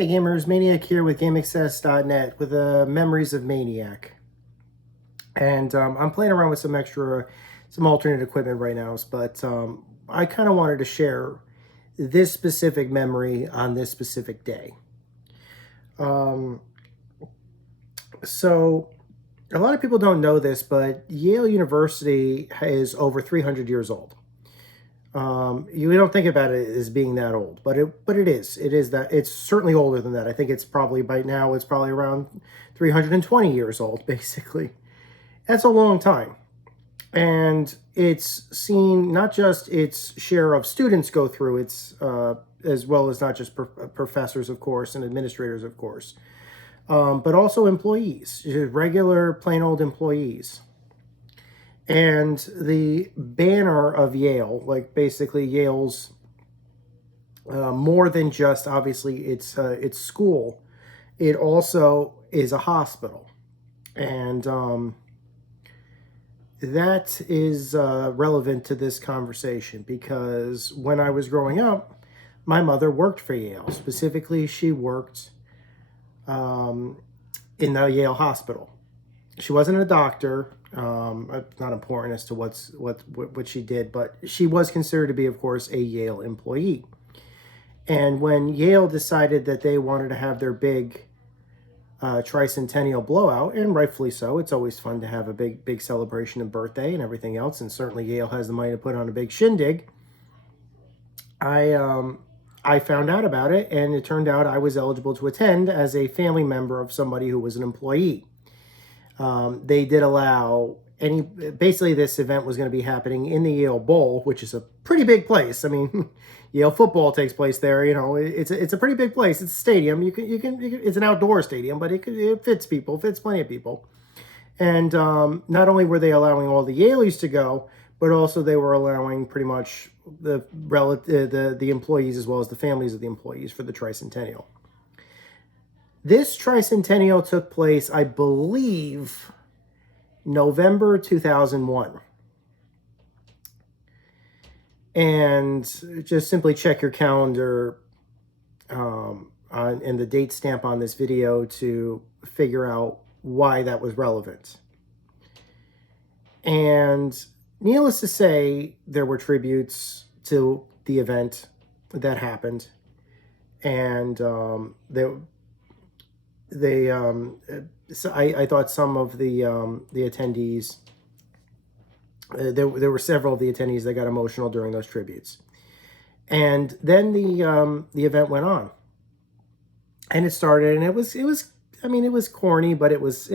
Hey gamers, Maniac here with GameAccess.net with Memories of Maniac. And I'm playing around with some alternate equipment right now, but I kind of wanted to share this specific memory on this specific day. So a lot of people don't know this, but Yale University is over 300 years old. You don't think about it as being that old, but it is. It is that. It's certainly older than that. I think it's probably by now it's probably around 320 years old, basically. That's a long time. And it's seen not just its share of students go through its, as well as not just professors, of course, and administrators, of course, but also employees, regular plain old employees. And the banner of Yale, like basically Yale's, more than just obviously its school, it also is a hospital, and that is relevant to this conversation because when I was growing up, my mother worked for Yale. Specifically, she worked in the Yale hospital. She wasn't a doctor. Not important as to what she did, but she was considered to be, of course, a Yale employee. And when Yale decided that they wanted to have their big Tricentennial blowout, and rightfully so, it's always fun to have a big celebration of birthday and everything else, and certainly Yale has the money to put on a big shindig. I found out about it, and it turned out I was eligible to attend as a family member of somebody who was an employee. They did allow basically this event was going to be happening in the Yale Bowl, which is a pretty big place. I mean, Yale football takes place there. You know, it's a pretty big place. It's a stadium. You can it's an outdoor stadium, but it fits people, fits plenty of people. And not only were they allowing all the Yaleys to go, but also they were allowing pretty much the employees as well as the families of the employees for the Tricentennial. This Tricentennial took place, I believe, November 2001. And just simply check your calendar and the date stamp on this video to figure out why that was relevant. And needless to say, there were tributes to the event that happened. And so I thought some of the attendees, there were several of the attendees that got emotional during those tributes, and then the event went on, and it started, and it was I mean, it was corny, but it was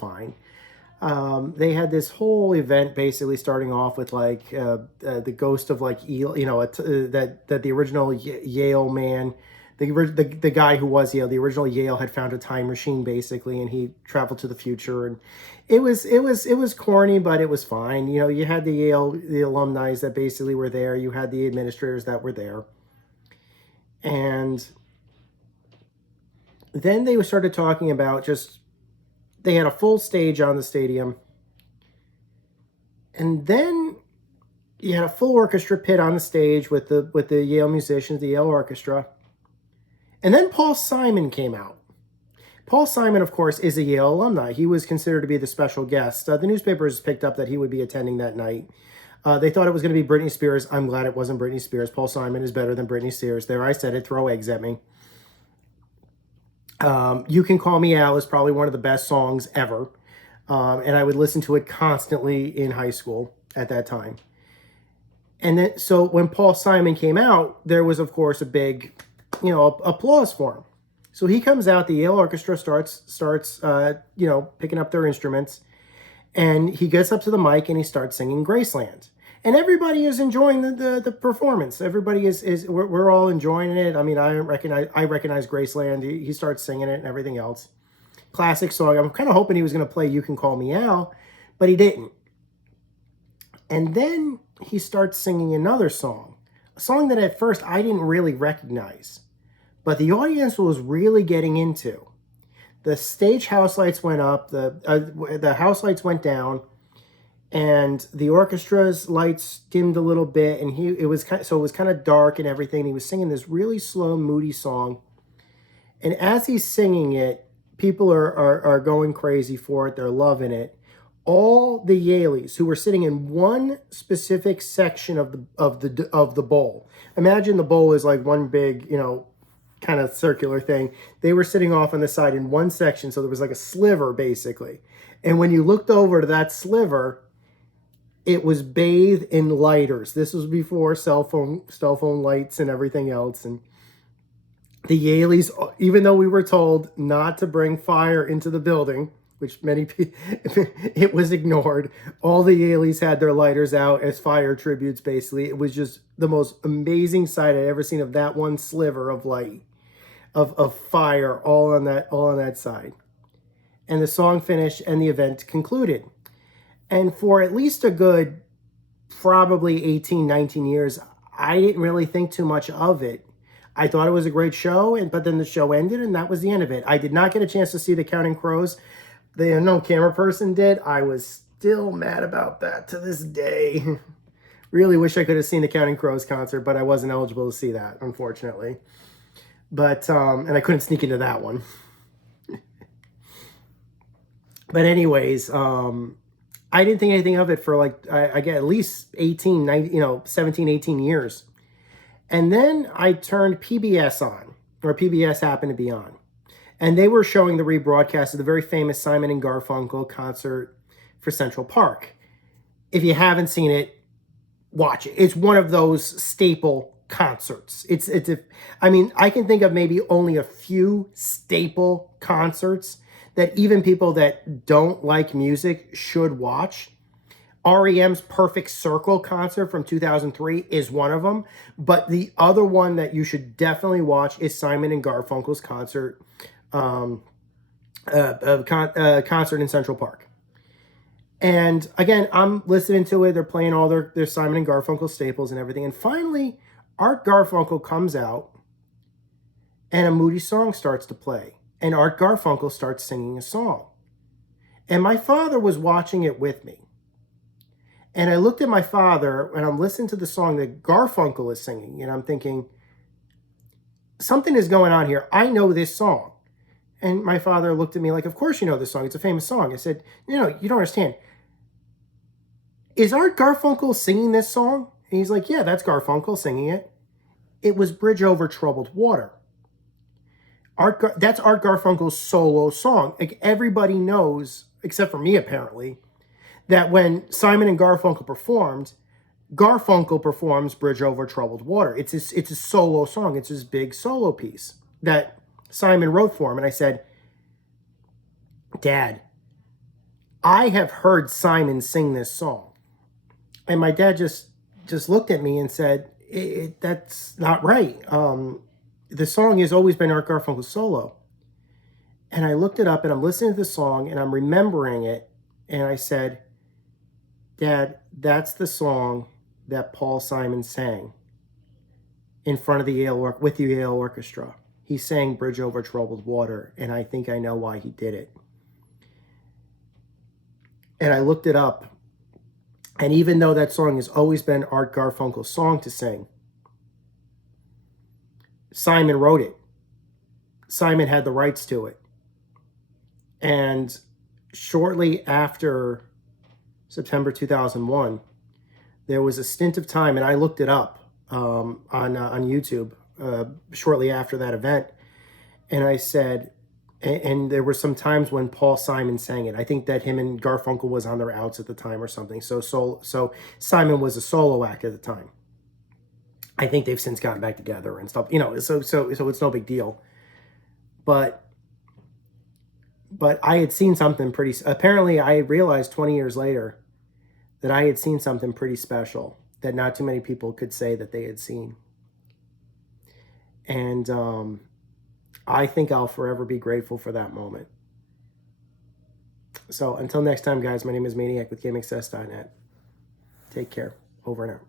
fine. They had this whole event basically starting off with like the ghost of like that the original Yale man. The guy who was Yale, the original Yale, had found a time machine basically, and he traveled to the future. And it was corny, but it was fine. You know, you had the alumni that basically were there. You had the administrators that were there, and then they started talking about just they had a full stage on the stadium, and then you had a full orchestra pit on the stage with the Yale musicians, the Yale Orchestra. And then Paul Simon came out. Paul Simon, of course, is a Yale alumni. He was considered to be the special guest. The newspapers picked up that he would be attending that night. They thought it was going to be Britney Spears. I'm glad it wasn't Britney Spears. Paul Simon is better than Britney Spears. There, I said it. Throw eggs at me. You Can Call Me Al is probably one of the best songs ever. And I would listen to it constantly in high school at that time. And then, so when Paul Simon came out, there was, of course, a big applause for him. So he comes out, the Yale Orchestra starts picking up their instruments, and he gets up to the mic and he starts singing Graceland. And everybody is enjoying the performance. Everybody we're all enjoying it. I mean, I recognize Graceland. He starts singing it and everything else. Classic song. I'm kind of hoping he was going to play You Can Call Me Al, but he didn't. And then he starts singing another song. A song that at first I didn't really recognize, but the audience was really getting into. The stage house lights went up, the house lights went down, and the orchestra's lights dimmed a little bit, and it was kind of dark and everything. He was singing this really slow, moody song, And as he's singing it, people are going crazy for it. They're loving it. All the Yaleys who were sitting in one specific section of the bowl. Imagine the bowl is like one big, kind of circular thing. They were sitting off on the side in one section, so there was like a sliver basically. And when you looked over to that sliver, it was bathed in lighters. This was before cell phone lights and everything else. And the Yaleys, even though we were told not to bring fire into the building, which many people, it was ignored. All the Yaleys had their lighters out as fire tributes, basically. It was just the most amazing sight I'd ever seen of that one sliver of light, of fire all on that side. And the song finished and the event concluded. And for at least a good, probably 18, 19 years, I didn't really think too much of it. I thought it was a great show, but then the show ended and that was the end of it. I did not get a chance to see the Counting Crows. The unknown camera person did. I was still mad about that to this day. Really wish I could have seen the Counting Crows concert, but I wasn't eligible to see that, unfortunately. But, and I couldn't sneak into that one. But anyways, I didn't think anything of it for like, I get at least 18, 19, 17, 18 years. And then I turned PBS on, or PBS happened to be on. And they were showing the rebroadcast of the very famous Simon and Garfunkel concert for Central Park. If you haven't seen it, watch it. It's one of those staple concerts. I can think of maybe only a few staple concerts that even people that don't like music should watch. REM's Perfect Circle concert from 2003 is one of them. But the other one that you should definitely watch is Simon and Garfunkel's concert in Central Park. And again, I'm listening to it. They're playing all their Simon and Garfunkel staples and everything. And finally, Art Garfunkel comes out and a moody song starts to play. And Art Garfunkel starts singing a song. And my father was watching it with me. And I looked at my father and I'm listening to the song that Garfunkel is singing. And I'm thinking, something is going on here. I know this song. And my father looked at me like, of course you know this song. It's a famous song. I said, you don't understand. Is Art Garfunkel singing this song? And he's like, yeah, that's Garfunkel singing it. It was Bridge Over Troubled Water. That's Art Garfunkel's solo song. Like everybody knows, except for me apparently, that when Simon and Garfunkel performed, Garfunkel performs Bridge Over Troubled Water. It's a solo song. It's his big solo piece that Simon wrote for him. And I said, Dad, I have heard Simon sing this song. And my dad just looked at me and said, that's not right. The song has always been Art Garfunkel's solo. And I looked it up and I'm listening to the song and I'm remembering it. And I said, Dad, that's the song that Paul Simon sang in front of the Yale Orchestra. He sang Bridge Over Troubled Water, and I think I know why he did it. And I looked it up, and even though that song has always been Art Garfunkel's song to sing, Simon wrote it. Simon had the rights to it. And shortly after September 2001, there was a stint of time, and I looked it up on YouTube shortly after that event, and I said, and there were some times when Paul Simon sang it. I think that him and Garfunkel was on their outs at the time or something. So Simon was a solo act at the time. I think they've since gotten back together and stuff. So it's no big deal. But I had seen something apparently I realized 20 years later that I had seen something pretty special that not too many people could say that they had seen. And I think I'll forever be grateful for that moment. So until next time, guys, my name is Maniac with GameAccess.net. Take care. Over and out.